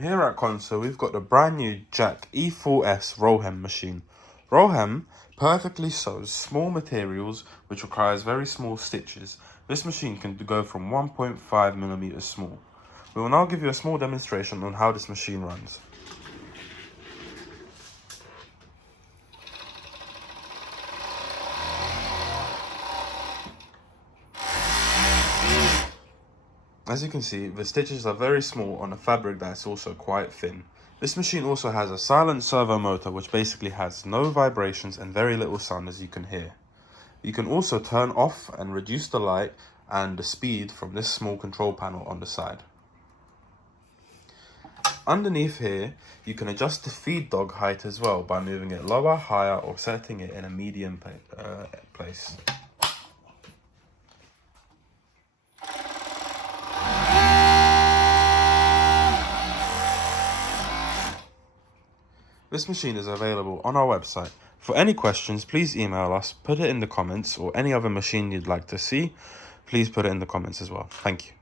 Here at Conso, we've got the brand new Jack E4S Roll Hem machine. Roll Hem perfectly sews small materials which requires very small stitches. This machine can go from 1.5 millimeters small. We will now give you a small demonstration on how this machine runs. As you can see, the stitches are very small on a fabric that's also quite thin. This machine also has a silent servo motor which basically has no vibrations and very little sound, as you can hear. You can also turn off and reduce the light and the speed from this small control panel on the side. Underneath here, you can adjust the feed dog height as well by moving it lower, higher, or setting it in a medium place. This machine is available on our website. For any questions, please email us, put it in the comments, or any other machine you'd like to see, please put it in the comments as well. Thank you.